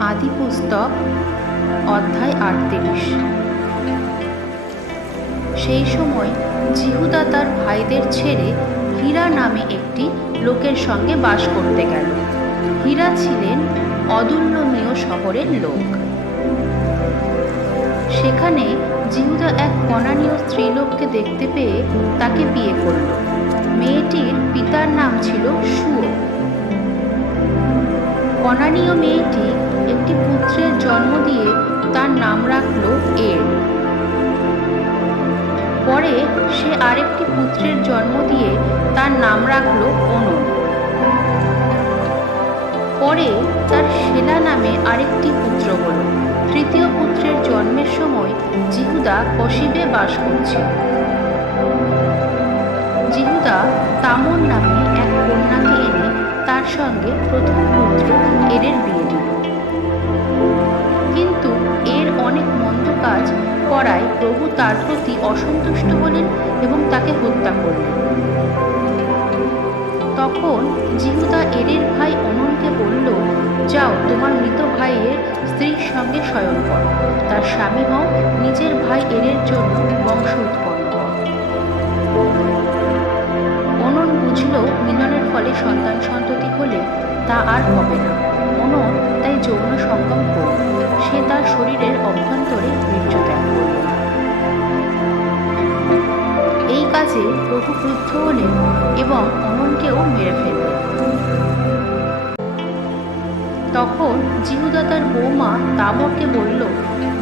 আদি পুস্তক, অধ্যায় আটত্রিশ। সেই সময় জিহুদা তার ভাইদের ছেড়ে হীরা নামে একটি লোকের সঙ্গে বাস করতে গেল। হীরা ছিলেন অদুল্যনীয় শহরের লোক। সেখানে জিহুদা এক কনানীয় স্ত্রীলোককে দেখতে পেয়ে তাকে বিয়ে করল। মেয়েটির পিতার নাম ছিল সুয়। কনানীয় মেয়েটি একটি পুত্রের জন্ম দিয়ে তার নাম রাখল এর। পরে সে আরেকটি পুত্রের জন্ম দিয়ে তার নাম রাখল অনন পরে তার সেলা নামে আরেকটি পুত্র হল। তৃতীয় পুত্রের জন্মের সময় জিহুদা কশিবে বাস করছিল। জিহুদা তামর নামে এক কন্যাকে এনে তার সঙ্গে প্রথম পুত্র এরের বিয়ে দিল। করায় প্রভু তার প্রতি অসন্তুষ্ট হলেন এবং তাকে হত্যা করলেন। তখন জিহুদা এরের ভাই অননকে বলল, যাও, তোমার মৃত ভাইয়ের স্ত্রীর সঙ্গে শয়ন করো। তার স্বামী হও, নিজের ভাই এরের জন্য বংশ উৎপন্ন অনন বুঝল মিলনের ফলে সন্তান সন্ততি হলে তা আর হবে না। অনন তাই যৌন সঙ্গম করল সে তার শরীরের অভ্যন্তরে কাজে প্রভু ক্রুদ্ধ হলেন এবং অননকেও মেরে ফেললেন তখন জিহুদা তার বৌমা তামরকে বলল,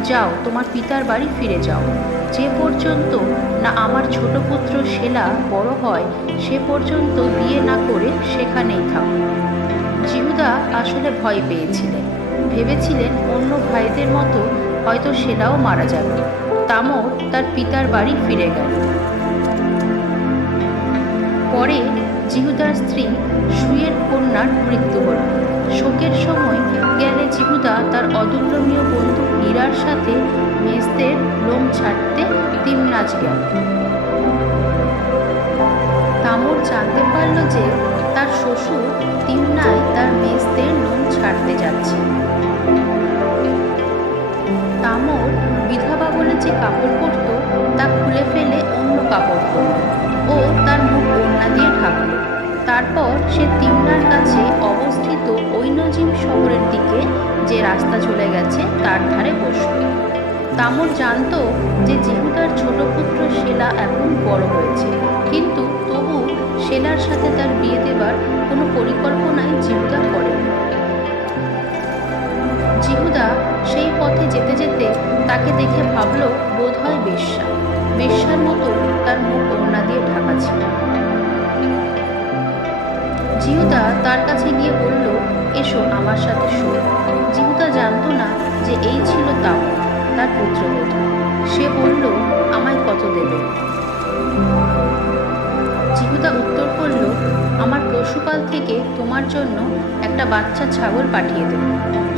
যাও, তোমার পিতার বাড়ি ফিরে যাও। যে পর্যন্ত না আমার ছোট পুত্র সেলা বড় হয়, সে পর্যন্ত বিয়ে না করে সেখানেই থাকো। জিহুদা আসলে ভয় পেয়েছিলেন। ভেবেছিলেন অন্য ভাইদের মতো হয়তো সেলাও মারা যাবে। তামর তার পিতার বাড়ি ফিরে গেল। জিহুদার স্ত্রী সুয়ের কন্যার মৃত্যু হল। শোকের সময় গেলে জিহুদা তার অদুল্যমীয় বন্ধু হীরার সাথে মেজদের লোম ছাড়তে তিমনাচ গেল। তামর জানতে পারল যে তার শ্বশুর তিমনায় তার মেজদের লোম ছাড়তে যাচ্ছে। তামর বিধবা বলে যে কাপড় পরত, তা খুলে ফেলে অন্য কাপড় পরল ও তার তারপর সে তিমনার কাছে অবস্থিত ঐনজিম শহরের দিকে যে রাস্তা চলে গেছে, তার ধারে বসল। তামর জানতো যে জিহুদার ছোট পুত্র সেলা এখন বড় হয়েছে, কিন্তু তবু সেলার সাথে তার বিয়ে দেবার কোনো পরিকল্পনাই জিহুদা করেনি। জিহুদা সেই পথে যেতে যেতে তাকে দেখে ভাবল বোধ হয় বেশ্যা। বেশ্যার মতো তার মুখ ওড়না দিয়ে ঢাকা ছিল। জিহুদা তার কাছে গিয়ে বলল, এসো আমার সাথে শো জিহুদা জানতো না যে এই ছিল তাও তার পুত্রবধূ। সে বলল, আমায় কত দেবে? জিহুদা উত্তর করল, আমার পশুপাল থেকে তোমার জন্য একটা বাচ্চা ছাগল পাঠিয়ে দেব।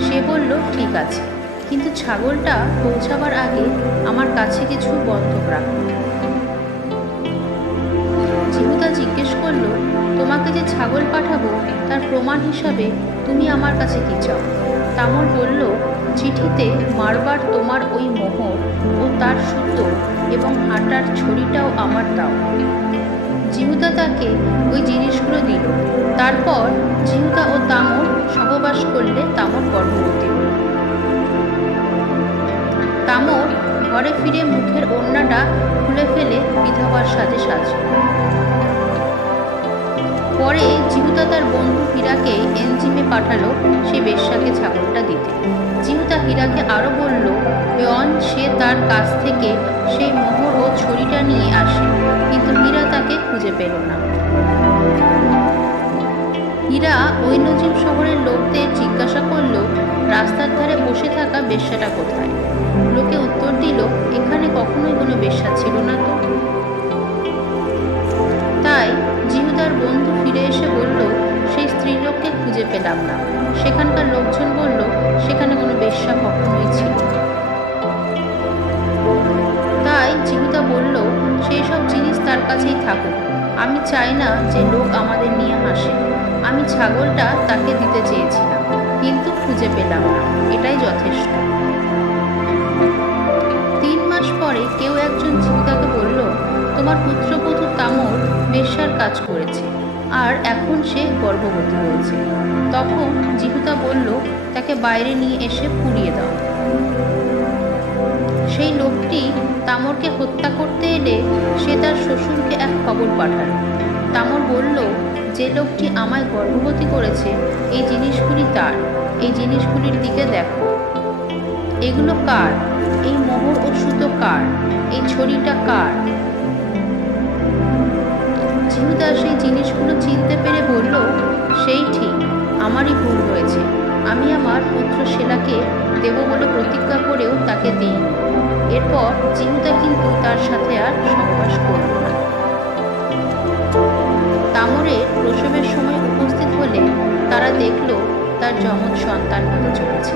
সে বলল, ঠিক আছে। কিন্তু ছাগলটা পৌঁছাবার আগে আমার কাছে কিছু বন্ধক রাখো। প্রমাণ হিসাবে তুমি আমার কাছে কি চাও? তামর বলল, চিঠিতে মারবার তোমার ওই মোহর ও তার সুতো এবং হাঁটার ছড়িটাও আমার দাও। জিহুদা তাকে ওই জিনিসগুলো দিল। তারপর জিহুদা ও তামর সহবাস করলে তামর গর্ভবতী হল তামর ঘরে ফিরে মুখের ওড়নাটা খুলে ফেলে বিধবার সাজে সাজল। পরে জিহুদা তার বন্ধু হীরাকে এনজিমে পাঠালো, সে বেশ্যাকে ছাগলটা দিতে। জিহুদা হীরাকে আরও বলল বেয়ন সে তার কাছ থেকে সেই মোহর ও ছড়িটা নিয়ে আসে, কিন্তু হীরা তাকে খুঁজে পেল না। হীরা ঐনজিম শহরের লোকদের জিজ্ঞাসা করল, রাস্তার ধারে বসে থাকা বেশ্যাটা কোথায়? লোকে উত্তর দিল, এখানে কখনোই কোনো বেশ্যা ছিল না তো। বন্ধু ফিরে এসে বলল, সেই স্ত্রীলোককে খুঁজে পেলাম না। সেখানকার লোকজন বলল, সেখানে কোনো বেশ্যা কখনোই ছিল তাই জিহুদা বলল, সেই সব জিনিস তার কাছেই থাকুক। আমি চাই না যে লোক আমাদের নিয়ে হাসে। আমি ছাগলটা তাকে দিতে চেয়েছিলাম, কিন্তু খুঁজে পেলাম না। এটাই যথেষ্ট। তিন মাস পরে কেউ একজন জীবিকাকে বলল, তোমার পুত্রবধূ কাজ করেছে। আর এখন সে গর্ভবতী হয়েছে। তখন জিহুতা বলল, তাকে বাইরে নিয়ে এসে পুড়িয়ে দাও। সেই লোকটি তামরকে হত্যা করতে এলে সে তার শ্বশুরকে এক খবর পাঠালো। তামর বলল, যে লোকটি আমায় গর্ভবতী করেছে, এই জিনিসগুলি তার। এই জিনিসগুলির দিকে দেখো। এগুলো কার? এই মোহর ও সুতো কার? এই ছড়িটা কার? জিহুদা সেই জিনিসগুলো চিনতে পেরে বলল, সেই ঠিক, আমারই ভুল হয়েছে। আমি আমার পুত্র সেলাকে দেব বলে প্রতিজ্ঞা করেও তাকে দিই এরপর জিহুদা কিন্তু তার সাথে আর সহবাস করল না। তামরের প্রসবের সময় উপস্থিত হলে তারা দেখল তার যমজ সন্তান হতে চলেছে।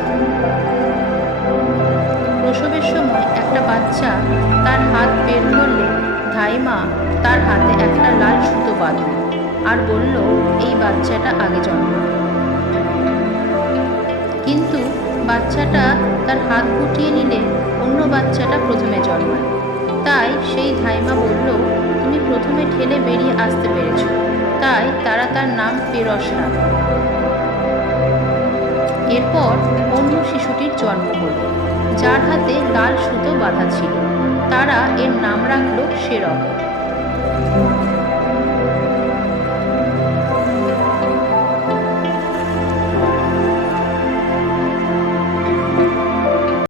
প্রসবের সময় একটা বাচ্চা তার হাত বের করলে ধাইমা তার হাতে একটা লাল সুতো বাঁধল আর বলল, এই বাচ্চাটা আগে জন্ম কিন্তু বাচ্চাটা তার হাত গুটিয়ে নিলে অন্য বাচ্চাটা প্রথমে জন্মায়। তাই সেই ধাইমা বলল, তুমি প্রথমে ঠেলে বেরিয়ে আসতে পেরেছ। তাই তারা তার নাম পেরস রাখল এরপর অন্য শিশুটির জন্ম হল, যার হাতে লাল সুতো বাঁধা ছিল। তারা এর নাম রাখল শেরক